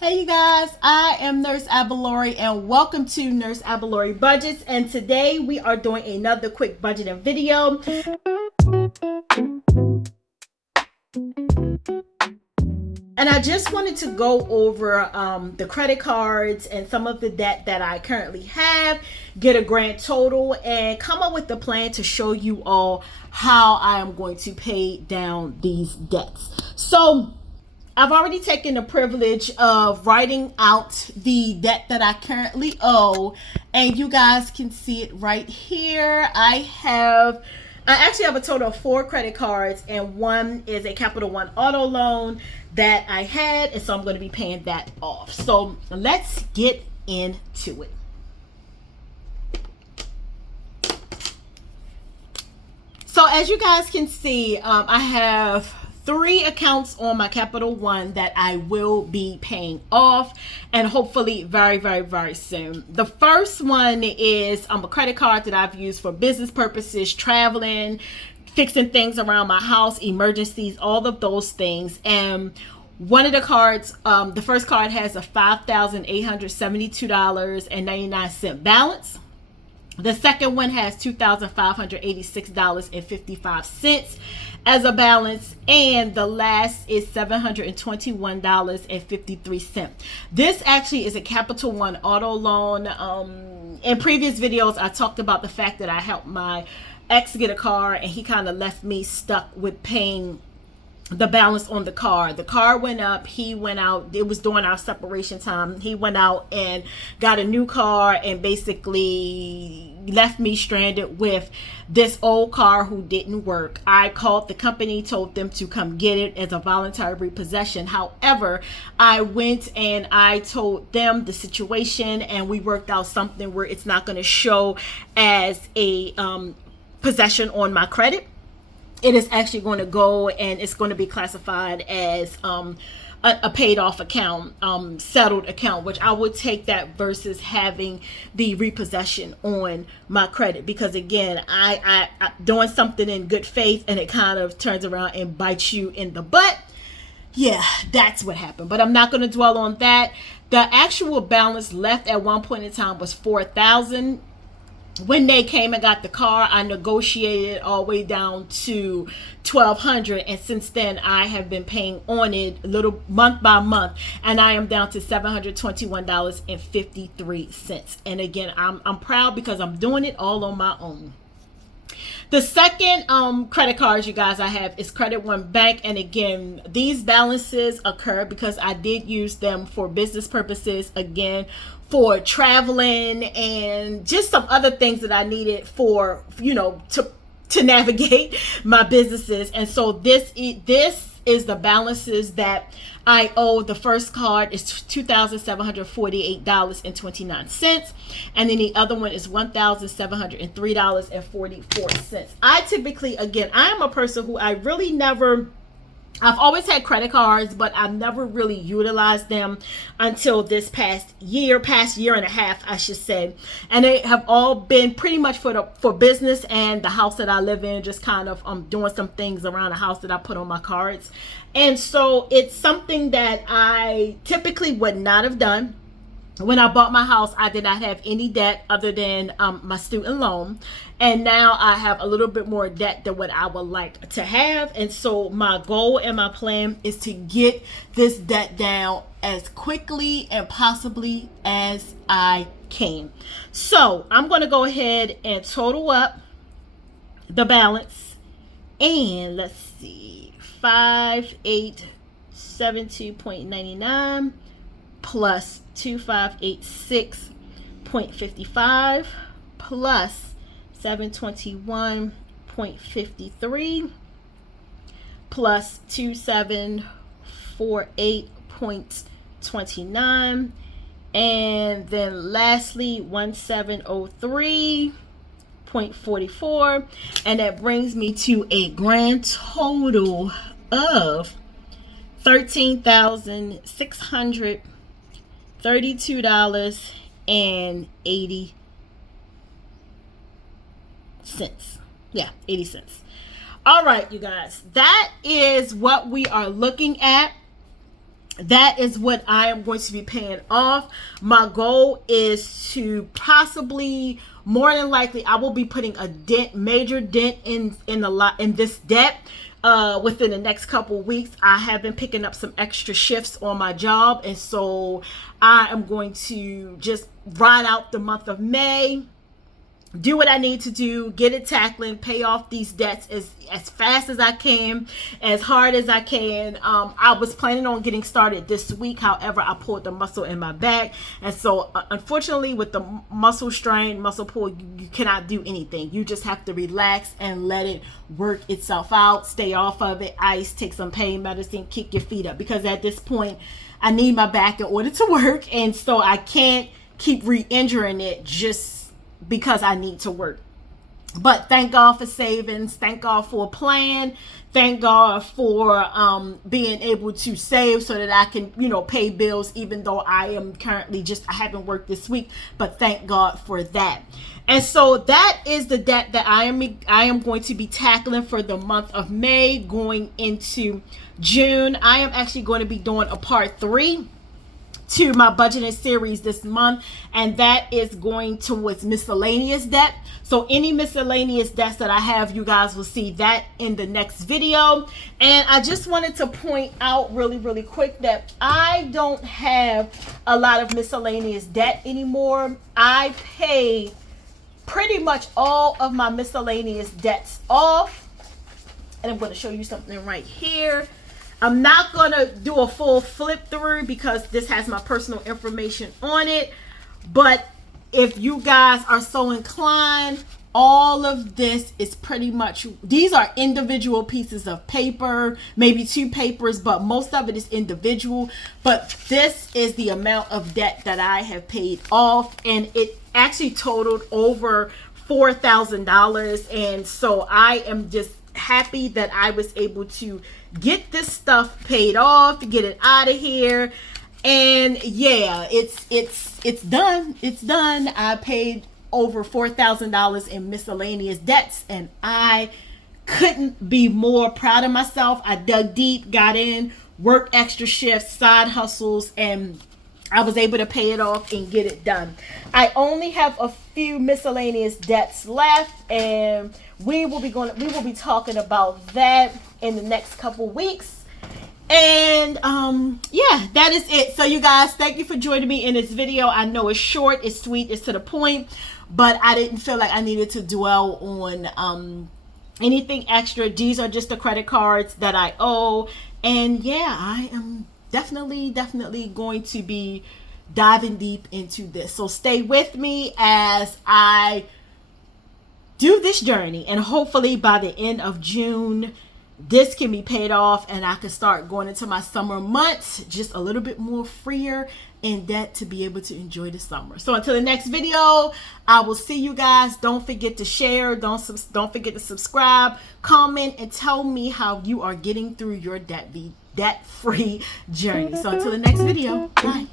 Hey you guys, I am Nurse Abalori and welcome to Nurse Abalori Budgets, and today we are doing another quick budgeting video. And I just wanted to go over the credit cards and some of the debt that I currently have, get a grand total, and come up with the plan to show you all how I am going to pay down these debts. So I've already taken the privilege of writing out the debt that I currently owe, and you guys can see it right here. I actually have a total of 4 credit cards, and one is a Capital One auto loan that I had, and so I'm going to be paying that off. So let's get into it. So as you guys can see, I have 3 accounts on my Capital One that I will be paying off, and hopefully very, very, very soon. The first one is a credit card that I've used for business purposes, traveling, fixing things around my house, emergencies, all of those things. And one of the cards, the first card has a $5,872.99 balance. The second one has $2,586.55 as a balance, and the last is $721.53. This actually is a Capital One auto loan. In previous videos, I talked about the fact that I helped my ex get a car, and he kind of left me stuck with paying the balance on the car. The car went up, he went out, it was during our separation time. He went out and got a new car and basically left me stranded with this old car who didn't work. I called the company, told them to come get it as a voluntary repossession. However, I went and I told them the situation, and we worked out something where it's not going to show as a possession on my credit. It is actually going to go and it's going to be classified as a paid off account, settled account, which I would take that versus having the repossession on my credit, because again, I doing something in good faith and it kind of turns around and bites you in the butt. Yeah, that's what happened, but I'm not going to dwell on that. The actual balance left at one point in time was $4,000. When they came and got the car, I negotiated all the way down to $1,200, and since then I have been paying on it a little month by month, and I am down to $721.53. And again, I'm proud because I'm doing it all on my own. The second credit cards, you guys, I have is Credit One Bank, and again, these balances occur because I did use them for business purposes, again, for traveling and just some other things that I needed for, to navigate my businesses. And so this is the balances that I owe. The first card is $2,748.29, and then the other one is $1,703.44. I typically, again, I am a person who I've always had credit cards, but I've never really utilized them until this past year and a half, I should say. And they have all been pretty much for business and the house that I live in, just kind of doing some things around the house that I put on my cards. And so it's something that I typically would not have done. When I bought my house, I did not have any debt other than my student loan. And now I have a little bit more debt than what I would like to have. And so my goal and my plan is to get this debt down as quickly and possibly as I can. So I'm going to go ahead and total up the balance. And let's see, 5872.99 plus 2586.55 plus 721.53 plus 2748.29, and then lastly 1703.44, and that brings me to a grand total of $13,632.80. Yeah, 80 cents. All right, you guys, that is what we are looking at that is what I am going to be paying off. My goal is to possibly, more than likely, I will be putting a major dent in this debt within the next couple weeks. I have been picking up some extra shifts on my job, and so I am going to just ride out the month of May, do what I need to do, get it tackling, pay off these debts as fast as I can, as hard as I can. I was planning on getting started this week. However, I pulled the muscle in my back. And so unfortunately, with the muscle strain, muscle pull, you cannot do anything. You just have to relax and let it work itself out. Stay off of it, ice, take some pain medicine, kick your feet up. Because at this point, I need my back in order to work. And so I can't keep re-injuring it just because I need to work. But thank God for savings. Thank God for a plan. Thank God for being able to save so that I can, pay bills, even though I am currently I haven't worked this week, but thank God for that. And so that is the debt that I am going to be tackling for the month of May. Going into June, I am actually going to be doing a part 3 to my budgeting series this month, and that is going towards miscellaneous debt. So any miscellaneous debts that I have, you guys will see that in the next video. And I just wanted to point out really quick that I don't have a lot of miscellaneous debt anymore. I paid pretty much all of my miscellaneous debts off, and I'm going to show you something right here. I'm not going to do a full flip through because this has my personal information on it. But if you guys are so inclined, all of this is pretty much, these are individual pieces of paper, maybe 2 papers, but most of it is individual. But this is the amount of debt that I have paid off, and it actually totaled over $4,000. And so I am just happy that I was able to get this stuff paid off, get it out of here. And yeah, it's done. It's done. I paid over $4,000 in miscellaneous debts, and I couldn't be more proud of myself. I dug deep, got in, worked extra shifts, side hustles, and I was able to pay it off and get it done. I only have a few miscellaneous debts left, and we will be talking about that in the next couple weeks. And yeah, that is it. So you guys, thank you for joining me in this video. I know it's short, it's sweet, it's to the point, but I didn't feel like I needed to dwell on anything extra. These are just the credit cards that I owe, and yeah, I am definitely going to be diving deep into this. So stay with me as I do this journey, and hopefully by the end of June this can be paid off and I can start going into my summer months just a little bit more freer in debt to be able to enjoy the summer. So until the next video, I will see you guys. Don't forget to share, don't forget to subscribe, comment, and tell me how you are getting through your debt-free journey. So until the next video, bye.